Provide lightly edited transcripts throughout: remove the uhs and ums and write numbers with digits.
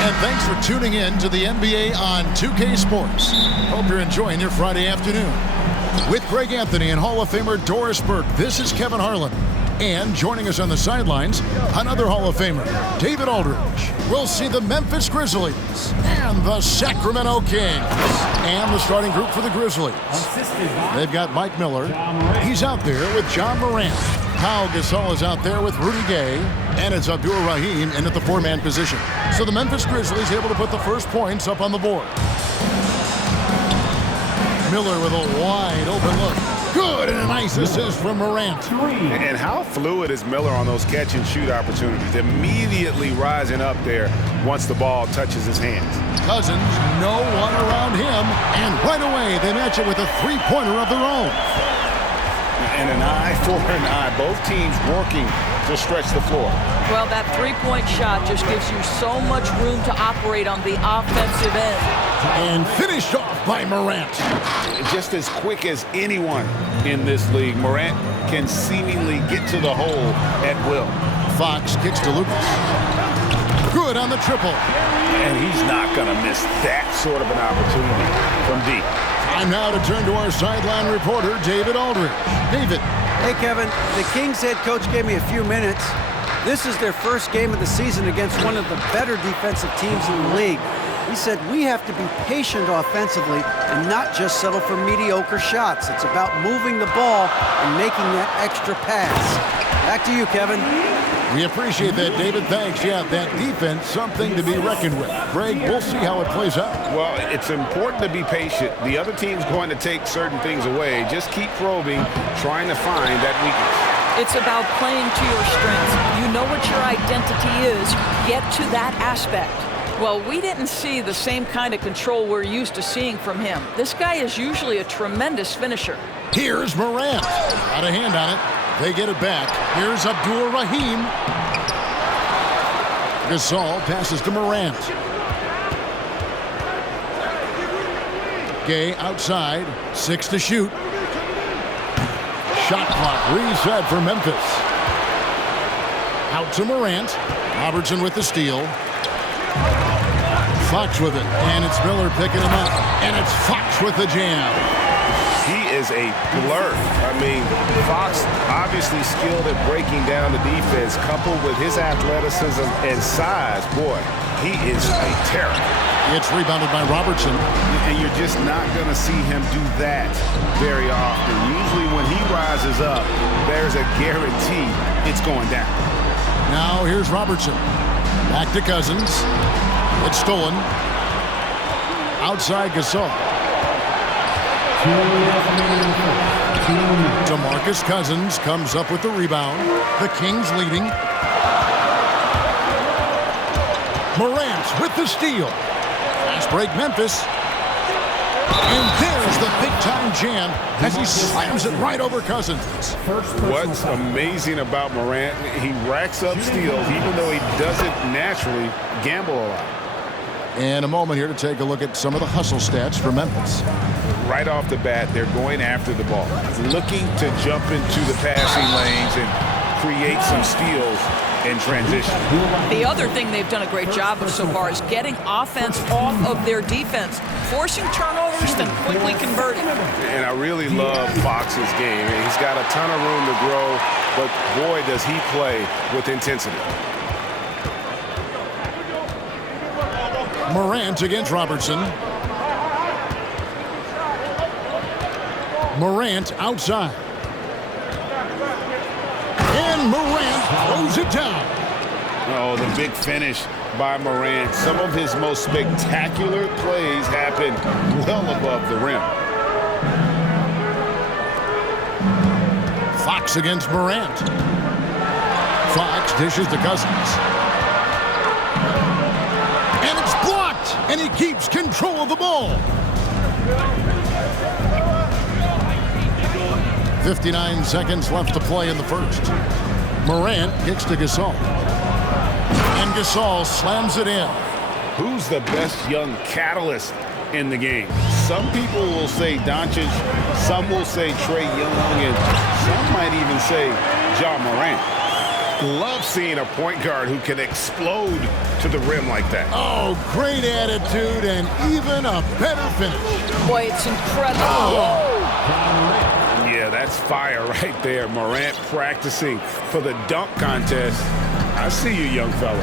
And thanks for tuning in to the NBA on 2K Sports. Hope you're enjoying your Friday afternoon. With Greg Anthony and Hall of Famer Doris Burke, this is Kevin Harlan. And joining us on the sidelines, another Hall of Famer, David Aldridge. We'll see the Memphis Grizzlies and the Sacramento Kings. And the starting group for the Grizzlies. They've got Mike Miller. He's out there with John Morant. Pau Gasol is out there with Rudy Gay. And it's Abdul Rahim in at the four-man position. So the Memphis Grizzlies able to put the first points up on the board. Miller with a wide open look. Good, and a nice assist from Morant. And how fluid is Miller on those catch-and-shoot opportunities? Immediately rising up there once the ball touches his hands. Cousins, no one around him, and right away they match it with a three-pointer of their own. And an eye for an eye. Both teams working to stretch the floor. Well, that three-point shot just gives you so much room to operate on the offensive end. And finished off by Morant. Just as quick as anyone in this league, Morant can seemingly get to the hole at will. Fox kicks to Lucas. Good on the triple. And he's not going to miss that sort of an opportunity from deep. Time now to turn to our sideline reporter, David Aldridge. David. Hey, Kevin. The Kings head coach gave me a few minutes. This is their first game of the season against one of the better defensive teams in the league. He said we have to be patient offensively and not just settle for mediocre shots. It's about moving the ball and making that extra pass. Back to you, Kevin. We appreciate that, David. Thanks. Yeah, that defense, something to be reckoned with. Greg, we'll see how it plays out. Well, it's important to be patient. The other team's going to take certain things away. Just keep probing, trying to find that weakness. It's about playing to your strengths. You know what your identity is. Get to that aspect. Well, we didn't see the same kind of control we're used to seeing from him. This guy is usually a tremendous finisher. Here's Morant. Got a hand on it. They get it back. Here's Abdul Rahim. Gasol passes to Morant. Gay outside. 6 to shoot. Shot clock reset for Memphis. Out to Morant. Robertson with the steal. Fox with it, and it's Miller picking him up, and it's Fox with the jam. He is a blur. I mean, Fox obviously skilled at breaking down the defense, coupled with his athleticism and size. Boy, he is a terror. It's rebounded by Robertson. And you're just not going to see him do that very often. Usually when he rises up, there's a guarantee it's going down. Now here's Robertson. Back to Cousins. It's stolen. Outside Gasol. DeMarcus Cousins comes up with the rebound. The Kings leading. Morant with the steal. Fast break Memphis. And there's the big-time jam as he slams it right over Cousins. What's amazing about Morant, he racks up steals even though he doesn't naturally gamble a lot. And a moment here to take a look at some of the hustle stats for Memphis. Right off the bat, they're going after the ball, looking to jump into the passing lanes and create some steals in transition. The other thing they've done a great job of so far is getting offense off of their defense, forcing turnovers, then quickly converting. And I really love Fox's game. He's got a ton of room to grow, but boy, does he play with intensity. Morant against Robertson. Morant outside. And Morant throws it down. Oh, the big finish by Morant. Some of his most spectacular plays happen well above the rim. Fox against Morant. Fox dishes to Cousins. And it's blocked, and he keeps control of the ball. 59 seconds left to play in the first. Morant kicks to Gasol. And Gasol slams it in. Who's the best young catalyst in the game? Some people will say Doncic, some will say Trae Young, and some might even say Ja Morant. Love seeing a point guard who can explode to the rim like that. Oh, great attitude and even a better finish. Boy, it's incredible. Oh. Yeah, that's fire right there. Morant practicing for the dunk contest. I see you, young fella.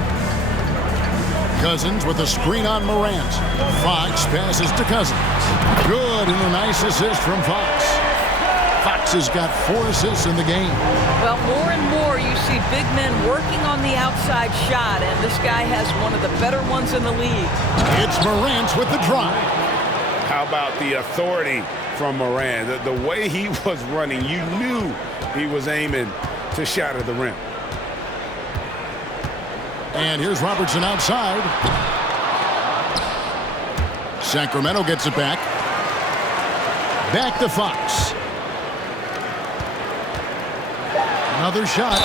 Cousins with a screen on Morant. Fox passes to Cousins. Good, and a nice assist from Fox. Fox has got 4 assists in the game. Well, more and more you see big men working on the outside shot, and this guy has one of the better ones in the league. It's Morant with the drive. How about the authority from Morant? The way he was running, you knew he was aiming to shatter the rim. And here's Robertson outside. Sacramento gets it back. Back to Fox. Another shot.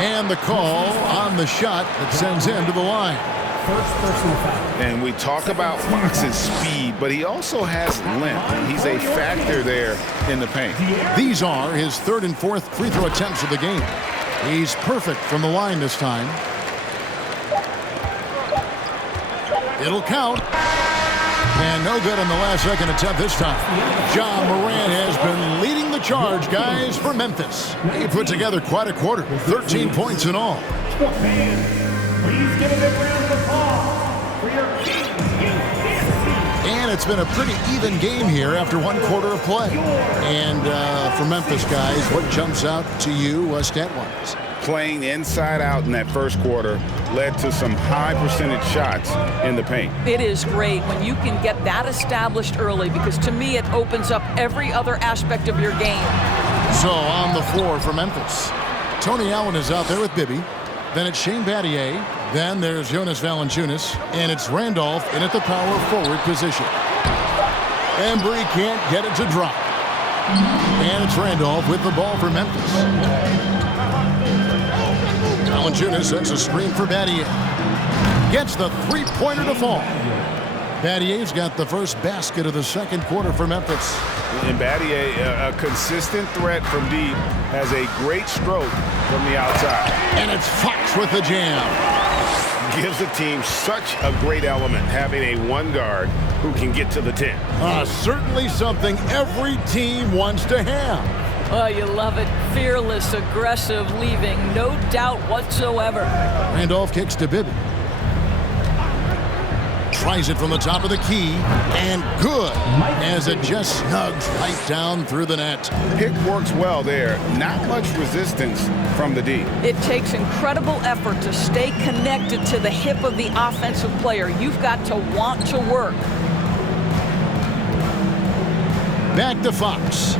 And the call on the shot that sends him to the line. First personal foul. And we talk about Fox's speed, but he also has length. He's a factor there in the paint. These are his 3rd and 4th free throw attempts of the game. He's perfect from the line this time. It'll count. And no good on the last second attempt this time. John Morant has been leading the charge, guys, for Memphis. He put together quite a quarter, 13 points in all. Please give a big round of applause for your Kings in Kansas. And it's been a pretty even game here after 1 quarter of play. And for Memphis, guys, what jumps out to you stat-wise? Playing inside out in that first quarter led to some high percentage shots in the paint. It is great when you can get that established early, because to me it opens up every other aspect of your game. So on the floor for Memphis, Tony Allen is out there with Bibby. Then it's Shane Battier. Then there's Jonas Valanciunas. And it's Randolph in at the power forward position. Embry can't get it to drop. And it's Randolph with the ball for Memphis. Valanciunas sets a screen for Battier. Gets the three-pointer to fall. Battier's got the first basket of the second quarter for Memphis. And Battier, a consistent threat from deep, has a great stroke from the outside. And it's Fox with the jam. Gives the team such a great element, having a one guard who can get to the 10. Certainly something every team wants to have. Oh, you love it. Fearless, aggressive, leaving no doubt whatsoever. Randolph kicks to Bibby. Tries it from the top of the key, and good, as it just snugs right down through the net. Pick works well there. Not much resistance from the D. It takes incredible effort to stay connected to the hip of the offensive player. You've got to want to work. Back to Fox.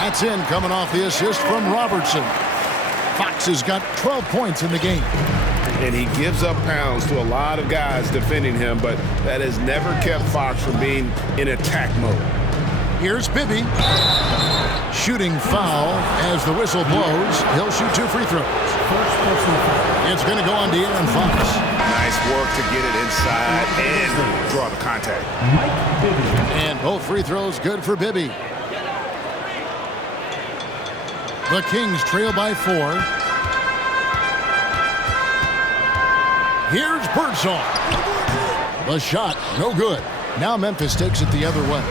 That's in, coming off the assist from Robertson. Fox has got 12 points in the game. And he gives up pounds to a lot of guys defending him, but that has never kept Fox from being in attack mode. Here's Bibby. Shooting foul as the whistle blows. He'll shoot 2 free throws. It's going to go on De'Aaron Fox. Nice work to get it inside and draw the contact. And both free throws good for Bibby. The Kings trail by 4. Here's Birdsong. The shot, no good. Now Memphis takes it the other way.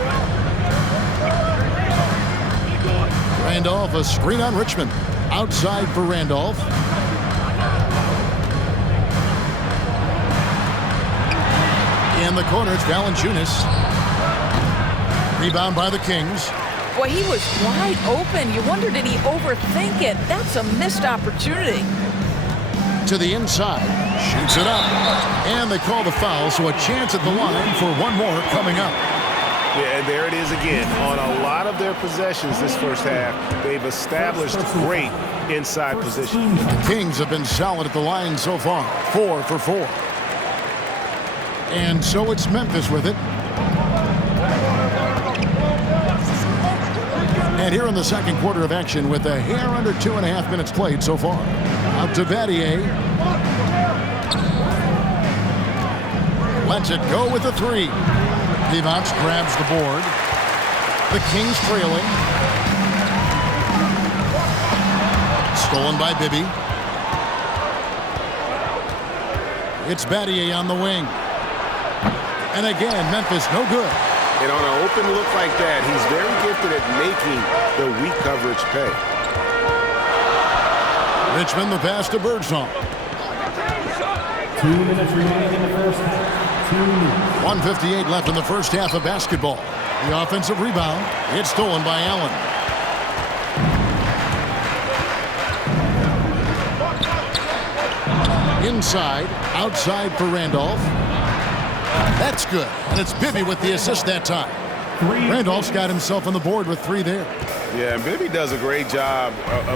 Randolph, a screen on Richmond. Outside for Randolph. In the corner, it's Valanciunas. Rebound by the Kings. Boy, he was wide open. You wonder, did he overthink it? That's a missed opportunity. To the inside. Shoots it up. And they call the foul, so a chance at the line for one more coming up. Yeah, and there it is again. On a lot of their possessions this first half, they've established great inside position. The Kings have been solid at the line so far. 4 for 4. And so it's Memphis with it. And here in the second quarter of action with a hair under 2.5 minutes played so far. Out to Battier. Lets it go with a 3. Divac grabs the board. The Kings trailing. Stolen by Bibby. It's Battier on the wing. And again, Memphis no good. And on an open look like that, he's very gifted at making the weak coverage pay. Richmond the pass to Birdsong. 2 minutes remaining in the first half. 2 minutes. 1:58 left in the first half of basketball. The offensive rebound. It's stolen by Allen. Inside, outside for Randolph. That's good. And it's Bibby with the assist that time. Randolph's got himself on the board with 3 there. Yeah, and Bibby does a great job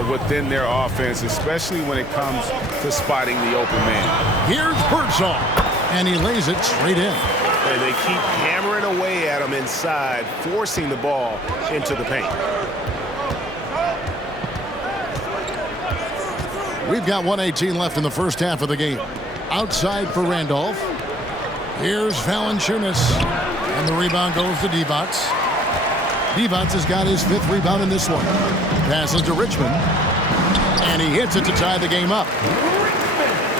within their offense, especially when it comes to spotting the open man. Here's Birdsong. And he lays it straight in. And they keep hammering away at him inside, forcing the ball into the paint. We've got 1:18 left in the first half of the game. Outside for Randolph. Here's Valanciunas. And the rebound goes to Divac. Divac has got his 5th rebound in this one. Passes to Richmond. And he hits it to tie the game up.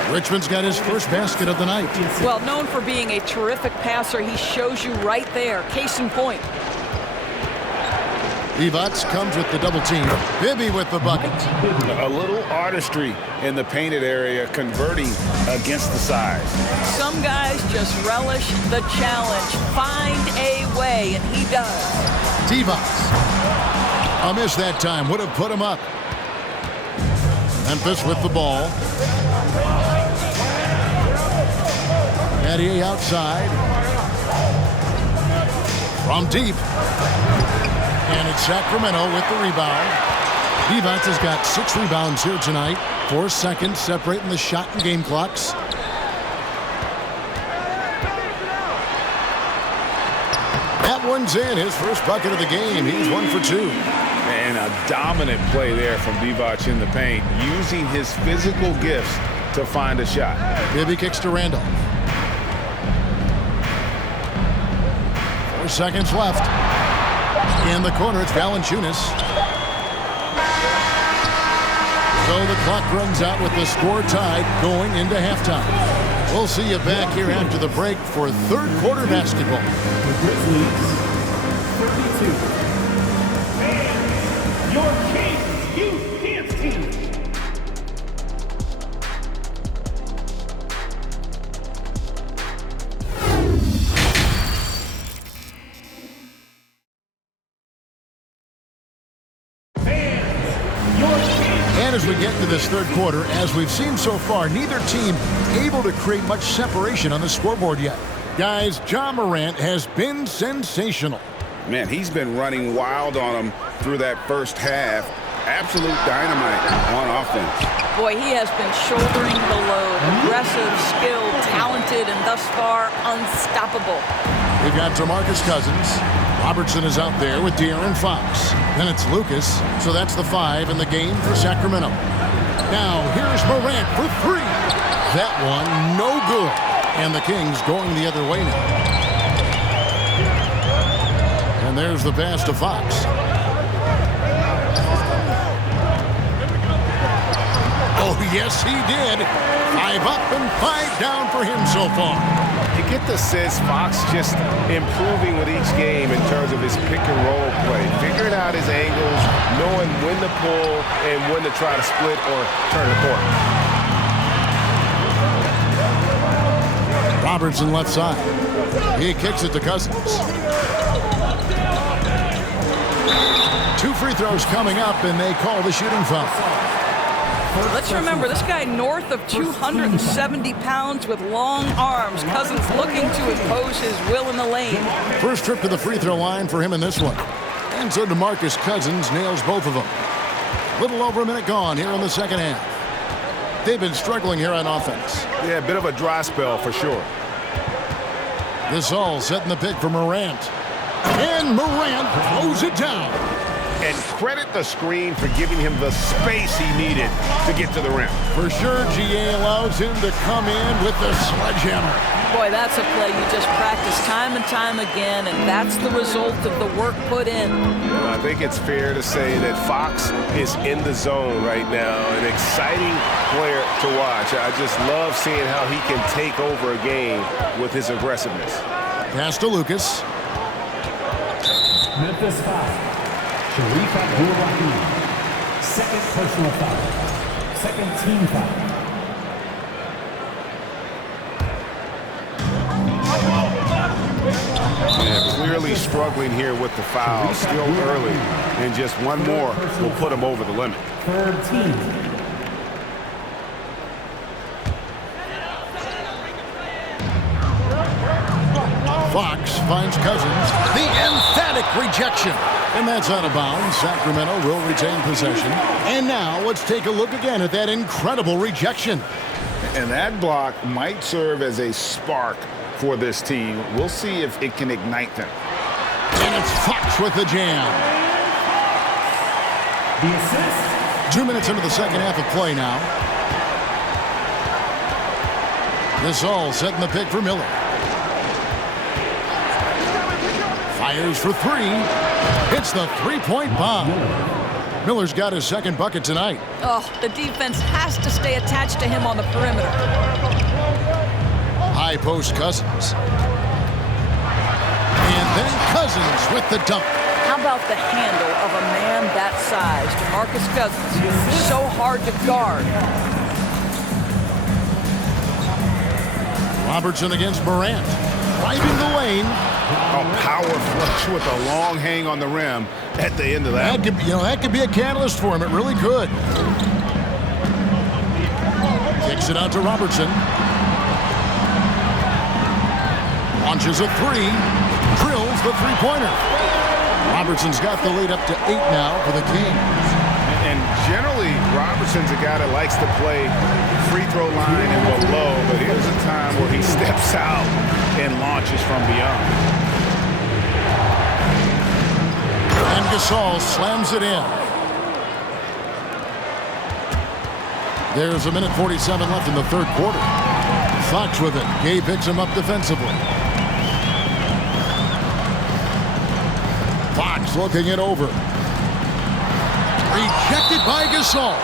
Richmond's got his first basket of the night. Well, known for being a terrific passer, he shows you right there. Case in point. Divac comes with the double team. Bibby with the bucket. A little artistry in the painted area, converting against the size. Some guys just relish the challenge. Find a way, and he does. Divac. A miss that time. Would have put him up. Memphis with the ball. Battier outside. From deep. And it's Sacramento with the rebound. Divac has got 6 rebounds here tonight. 4 seconds separating the shot and game clocks. That one's in. His first bucket of the game. He's 1 for 2. And a dominant play there from Divac in the paint, using his physical gifts to find a shot. Bibby kicks to Randolph. 4 seconds left. In the corner, it's Valanciunas. So the clock runs out with the score tied going into halftime. We'll see you back here after the break for 3rd quarter basketball. The Grizzlies, 32. And your Kings Youth Dance Team. And as we get to this 3rd quarter, as we've seen so far, neither team able to create much separation on the scoreboard yet. Guys, Ja Morant has been sensational. Man, he's been running wild on them through that first half. Absolute dynamite on offense. Boy, he has been shouldering the load. Aggressive, skilled, talented, and thus far unstoppable. We've got DeMarcus Cousins. Robertson is out there with De'Aaron Fox. Then it's Lucas, so that's the 5 in the game for Sacramento. Now, here's Morant for 3. That one, no good. And the Kings going the other way now. And there's the pass to Fox. Oh, yes, he did. 5 up and 5 down for him so far. You get the sense Fox just improving with each game in terms of his pick-and-roll play, figuring out his angles, knowing when to pull and when to try to split or turn the court. Robertson left side. He kicks it to Cousins. 2 free throws coming up, and they call the shooting foul. Let's remember, this guy north of 270 pounds with long arms. Cousins looking to impose his will in the lane. First trip to the free throw line for him in this one. And so DeMarcus Cousins nails both of them. Little over a minute gone here in the second half. They've been struggling here on offense. Yeah, a bit of a dry spell for sure. This all setting the pick for Morant. And Morant throws it down. And credit the screen for giving him the space he needed to get to the rim. For sure, GA allows him to come in with the sledgehammer. Boy, that's a play you just practice time and time again, and that's the result of the work put in. Well, I think it's fair to say that Fox is in the zone right now. An exciting player to watch. I just love seeing how he can take over a game with his aggressiveness. Pass to Lucas. Memphis foul. Slava2button. Second personal foul. Second team foul. Yeah, clearly struggling here with the foul. Still early. And just one more will put him over the limit. Third team. Fox finds Cousins. The emphatic rejection. And that's out of bounds. Sacramento will retain possession. And now let's take a look again at that incredible rejection. And that block might serve as a spark for this team. We'll see if it can ignite them. And it's Fox with the jam. The assist. 2 minutes into the second half of play now. Gasol setting the pick for Miller. Fires for three. Hits the three-point bomb. Miller's got his second bucket tonight. Oh, the defense has to stay attached to him on the perimeter. High post Cousins. And then Cousins with the dunk. How about the handle of a man that size? DeMarcus Cousins, so hard to guard. Robertson against Morant. Driving the lane. A power flush with a long hang on the rim at the end of that. That could be a catalyst for him. It really could. Kicks it out to Robertson. Launches a three. Drills the three-pointer. Robertson's got the lead up to 8 now for the Kings. And generally, Robertson's a guy that likes to play free throw line and below, but here's a time where he steps out and launches from beyond. And Gasol slams it in. There's a minute 47 left in the third quarter. Fox with it. Gay picks him up defensively. Fox looking it over. Rejected by Gasol.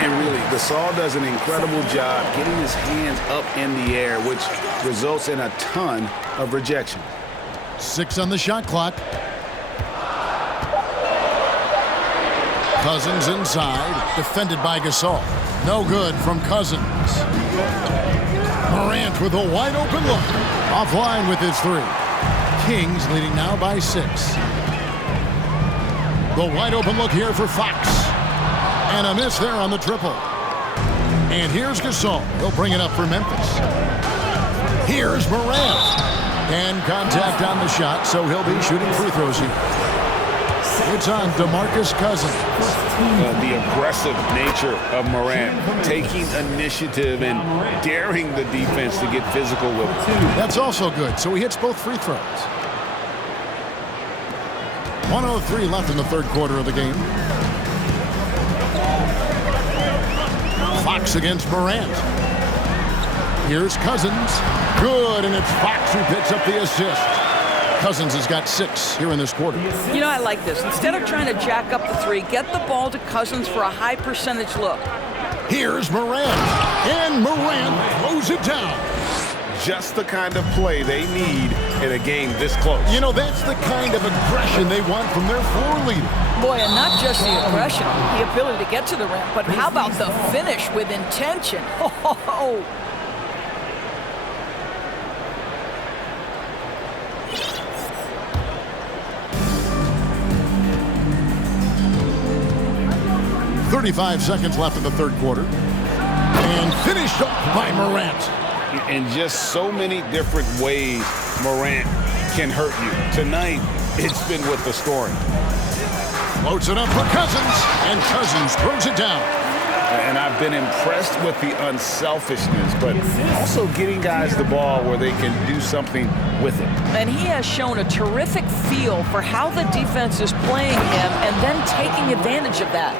And really, Gasol does an incredible job getting his hands up in the air, which results in a ton of rejection. 6 on the shot clock. Cousins inside, defended by Gasol. No good from Cousins. Morant with a wide open look. Offline with his three. Kings leading now by 6. The wide open look here for Fox. And a miss there on the triple. And here's Gasol. He'll bring it up for Memphis. Here's Morant. And contact on the shot, so he'll be shooting free throws here. It's on DeMarcus Cousins. The aggressive nature of Morant, taking initiative and daring the defense to get physical with him. That's also good, so he hits both free throws. 1:03 left in the third quarter of the game. Fox against Morant. Here's Cousins. Good, and it's Fox who picks up the assist. Cousins has got 6 here in this quarter. You know, I like this. Instead of trying to jack up the three, get the ball to Cousins for a high percentage look. Here's Morant. And Morant throws it down. Just the kind of play they need in a game this close. You know, that's the kind of aggression they want from their floor leader. Boy, and not just the aggression, the ability to get to the rim, but how about the finish with intention? Oh. 35 seconds left in the third quarter. And finished up by Morant. In just so many different ways, Morant can hurt you. Tonight, it's been with the scoring. Floats it up for Cousins, and Cousins throws it down. And I've been impressed with the unselfishness, but also getting guys the ball where they can do something with it. And he has shown a terrific feel for how the defense is playing him and then taking advantage of that.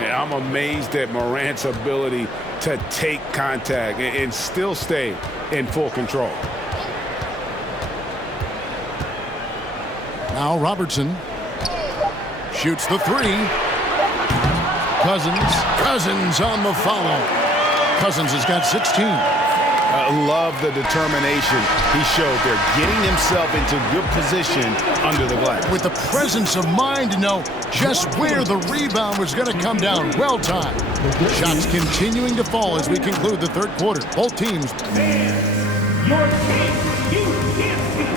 Yeah, I'm amazed at Morant's ability to take contact and still stay in full control. Now Robertson shoots the three. Cousins on the follow. Cousins has got 16. I love the determination he showed there, getting himself into good position under the glass. With the presence of mind to know just where the rebound was going to come down. Well timed. Shots continuing to fall as we conclude the third quarter. Both teams. Your team, you can't see.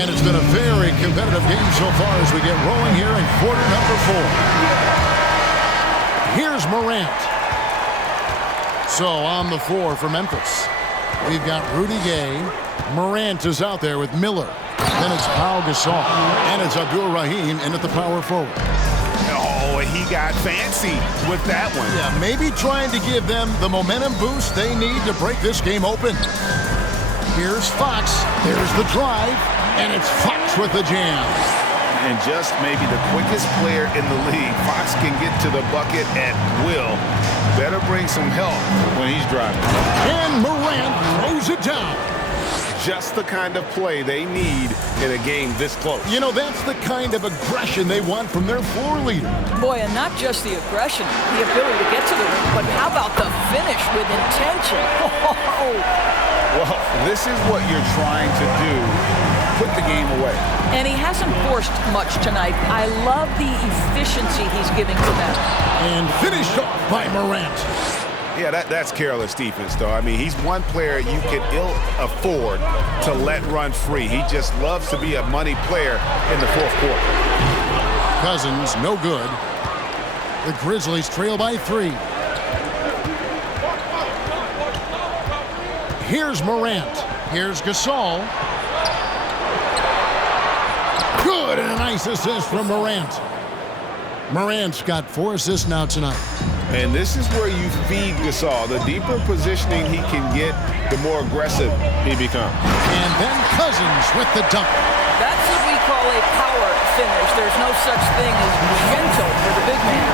And it's been a very competitive game so far as we get rolling here in quarter number 4. Here's Morant. So on the floor for Memphis, we've got Rudy Gay. Morant is out there with Miller. Then it's Pau Gasol. And it's Abdul Rahim in at the power forward. Oh, he got fancy with that one. Yeah, maybe trying to give them the momentum boost they need to break this game open. Here's Fox. There's the drive. And it's Fox with the jam. And just maybe the quickest player in the league. Fox can get to the bucket at will. Better bring some help when he's driving. And Morant throws it down. Just the kind of play they need in a game this close. You know, that's the kind of aggression they want from their floor leader. Boy, and not just the aggression, the ability to get to the rim, but how about the finish with intention? Well, this is what you're trying to do. Put the game away. And he hasn't forced much tonight. I love the efficiency he's giving to them. And finished off by Morant. Yeah, that's careless defense, though. I mean, he's one player you can ill afford to let run free. He just loves to be a money player in the fourth quarter. Cousins, no good. The Grizzlies trail by 3. Here's Morant. Here's Gasol. Good, and a nice assist from Morant. Morant's got 4 assists now tonight. And this is where you feed Gasol. The deeper positioning he can get, the more aggressive he becomes. And then Cousins with the dunk. That's what we call a power finish. There's no such thing as gentle for the big man.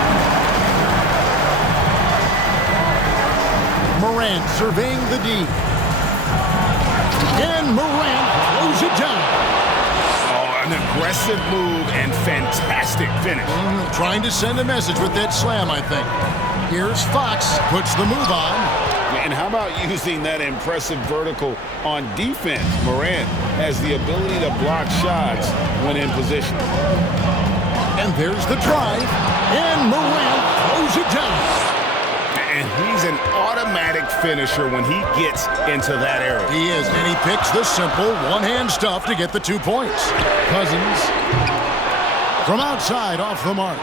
Morant surveying the D. And Morant throws it down. An aggressive move and fantastic finish. Trying to send a message with that slam, I think. Here's Fox, puts the move on. And how about using that impressive vertical on defense? Morant has the ability to block shots when in position. And there's the drive. And Morant throws it down. And he's an automatic finisher when he gets into that area. He is, and he picks the simple one-hand stuff to get the 2 points. Cousins from outside off the mark.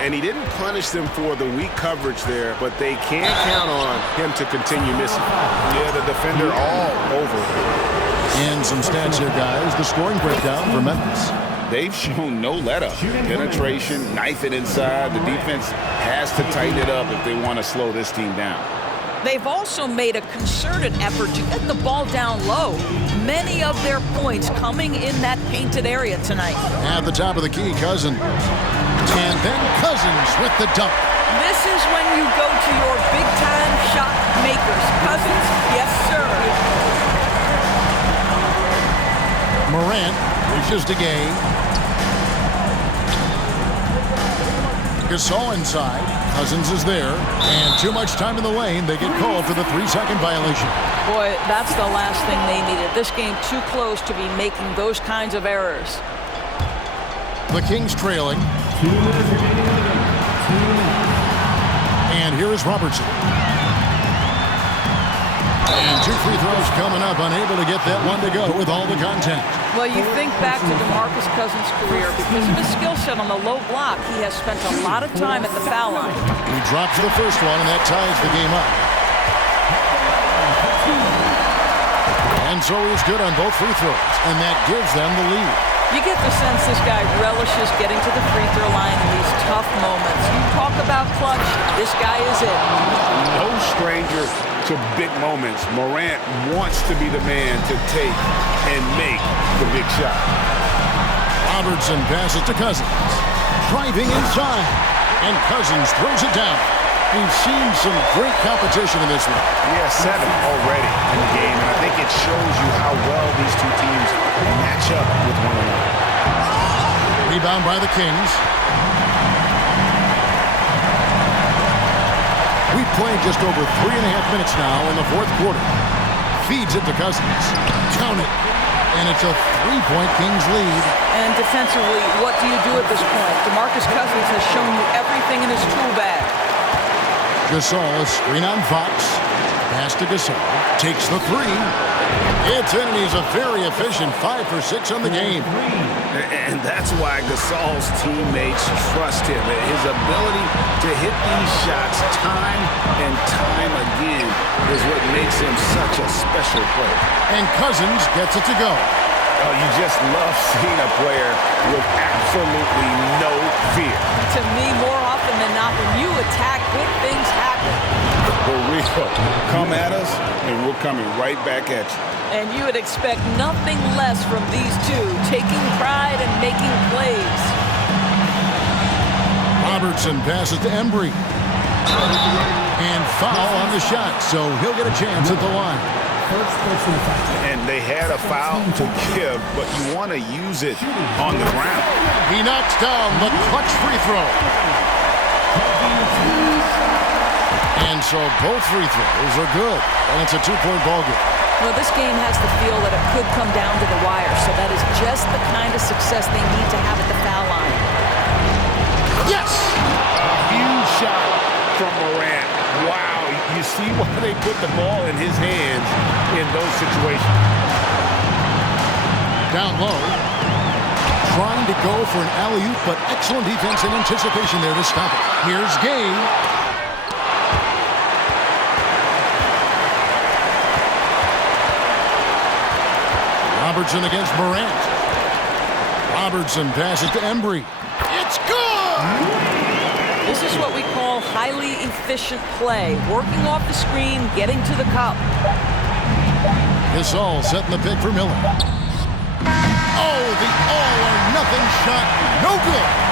And he didn't punish them for the weak coverage there, but they can't count on him to continue missing. Yeah, the defender all over. And some stats here, guys. The scoring breakdown for Memphis. They've shown no let-up. Penetration, knife it inside. The defense has to tighten it up if they want to slow this team down. They've also made a concerted effort to get the ball down low. Many of their points coming in that painted area tonight. At the top of the key, Cousins. And then Cousins with the dunk. This is when you go to your big-time shot makers. Cousins, yes, sir. Morant reaches to Gay. Gasol inside. Cousins is there. And too much time in the lane. They get called for the 3-second violation. Boy, that's the last thing they needed. This game too close to be making those kinds of errors. The Kings trailing. 2 minutes remaining. And here is Robertson. And 2 free throws coming up, unable to get that one to go with all the contact. Well, you think back to DeMarcus Cousins' career. Because of his skill set on the low block, he has spent a lot of time at the foul line. He drops the first one, and that ties the game up. And so he's good on both free throws, and that gives them the lead. You get the sense this guy relishes getting to the free throw line in these tough moments. You talk about clutch, this guy is it. No stranger to big moments. Morant wants to be the man to take and make the big shot. Robertson passes to Cousins. Driving inside. And Cousins throws it down. We've seen some great competition in this one. Yeah, 7 already in the game, and I think it shows you how well these two teams match up with one another. Rebound by the Kings. We've played just over 3.5 minutes now in the fourth quarter. Feeds it to Cousins. Count it. And it's a 3-point Kings lead. And defensively, what do you do at this point? DeMarcus Cousins has shown you everything in his tool bag. Gasol, screen on Fox. Pass to Gasol. Takes the 3. It's in, and he's a very efficient 5 for 6 on the game. And that's why Gasol's teammates trust him. His ability to hit these shots time and time again is what makes him such a special player. And Cousins gets it to go. Oh, you just love seeing a player with absolutely no fear. To me, more often than not, when you attack, good things happen. For real. Come at us, and we're coming right back at you. And you would expect nothing less from these two, taking pride and making plays. Robertson passes to Embry. And foul on the shot, so he'll get a chance at the line. And they had a foul to give, but you want to use it on the ground. He knocks down the clutch free throw. And so both free throws are good. And it's a 2-point ball game. Well, this game has the feel that it could come down to the wire, so that is just the kind of success they need to have at the foul line. Yes! A huge shot from Morant. Wow, you see why they put the ball in his hands in those situations. Down low. Trying to go for an alley-oop, but excellent defense and anticipation there to stop it. Here's Gay. Robertson against Morant. Robertson passes to Embry. It's good! This is what we call highly efficient play. Working off the screen, getting to the cup. Gasol setting the pick for Miller. Oh, the all-or-nothing shot. No good.